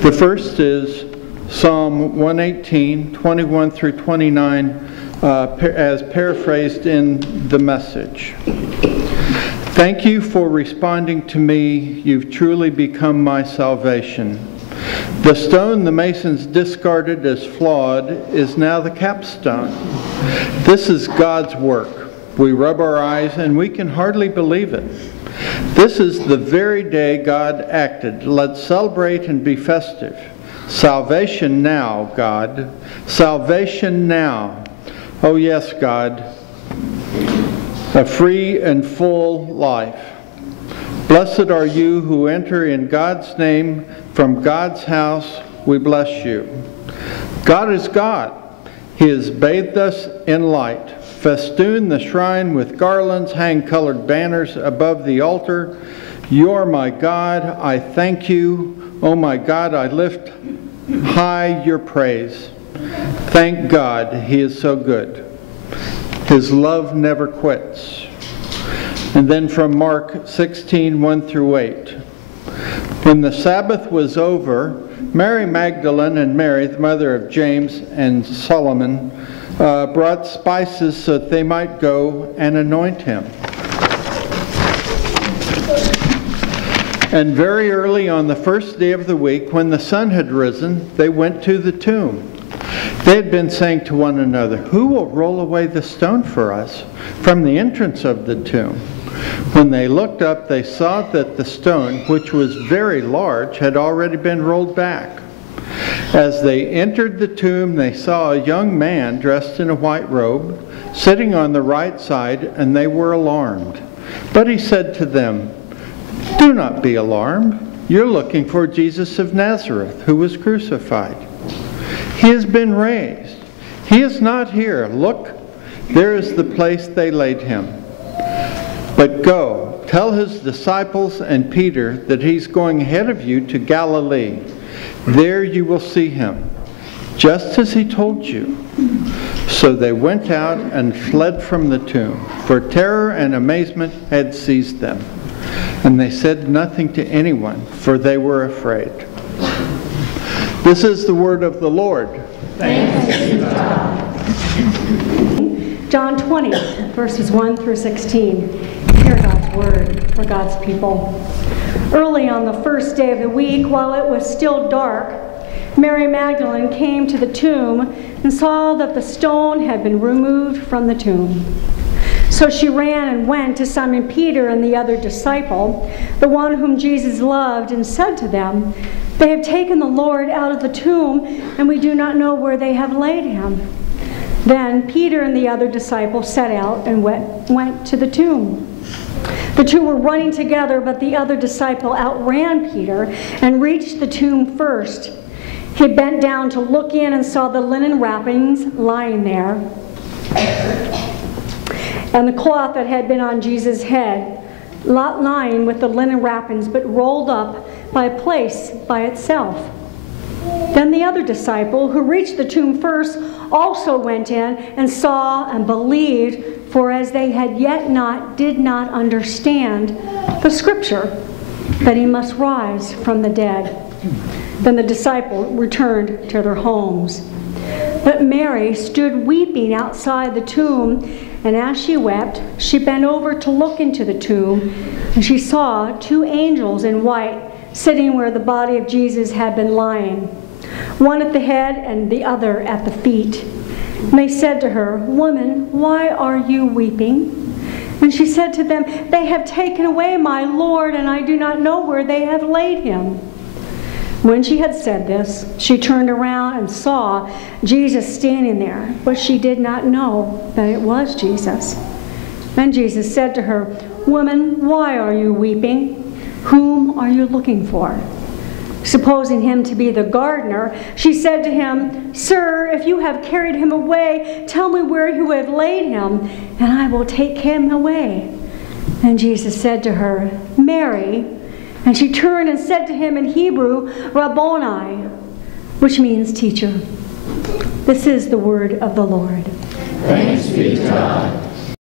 The first is Psalm 118, 21 through 29, as paraphrased in the Message. Thank you for responding to me. You've truly become my salvation. The stone the masons discarded as flawed is now the capstone. This is God's work. We rub our eyes and we can hardly believe it. This is the very day God acted. Let's celebrate and be festive. Salvation now, God. Salvation now. Oh yes, God. A free and full life. Blessed are you who enter in God's name. From God's house we bless you. God is God. He has bathed us in light. Festoon the shrine with garlands, hang colored banners above the altar. You are my God, I thank you. Oh my God, I lift high your praise. Thank God, He is so good. His love never quits. And then from Mark 16, 1 through 8. When the Sabbath was over, Mary Magdalene and Mary, the mother of James and Solomon, brought spices so that they might go and anoint him. And very early on the first day of the week, when the sun had risen, they went to the tomb. They had been saying to one another, "Who will roll away the stone for us from the entrance of the tomb?" When they looked up, they saw that the stone, which was very large, had already been rolled back. As they entered the tomb, they saw a young man dressed in a white robe, sitting on the right side, and they were alarmed. But he said to them, "Do not be alarmed. You're looking for Jesus of Nazareth, who was crucified. He has been raised. He is not here. Look, there is the place they laid him. But go, tell his disciples and Peter that he's going ahead of you to Galilee. There you will see him, just as he told you." So they went out and fled from the tomb, for terror and amazement had seized them. And they said nothing to anyone, for they were afraid. This is the word of the Lord. Thanks be to God. John 20, verses 1 through 16. Hear God's word for God's people. Early on the first day of the week, while it was still dark, Mary Magdalene came to the tomb and saw that the stone had been removed from the tomb. So she ran and went to Simon Peter and the other disciple, the one whom Jesus loved, and said to them, "They have taken the Lord out of the tomb, and we do not know where they have laid him." Then Peter and the other disciple set out and went to the tomb. The two were running together, but the other disciple outran Peter and reached the tomb first. He bent down to look in and saw the linen wrappings lying there, and the cloth that had been on Jesus' head, not lying with the linen wrappings, but rolled up by a place by itself. Then the other disciple, who reached the tomb first, also went in and saw and believed, for as they had did not understand the scripture, that he must rise from the dead. Then the disciple returned to their homes. But Mary stood weeping outside the tomb, and as she wept, she bent over to look into the tomb, and she saw two angels in white sitting where the body of Jesus had been lying, one at the head and the other at the feet. And they said to her, "Woman, why are you weeping?" And she said to them, "They have taken away my Lord, and I do not know where they have laid him." When she had said this, she turned around and saw Jesus standing there, but she did not know that it was Jesus. Then Jesus said to her, "Woman, why are you weeping? Whom are you looking for?" Supposing him to be the gardener, she said to him, "Sir, if you have carried him away, tell me where you have laid him, and I will take him away." And Jesus said to her, "Mary." And she turned and said to him in Hebrew, "Rabboni," which means teacher. This is the word of the Lord. Thanks be to God.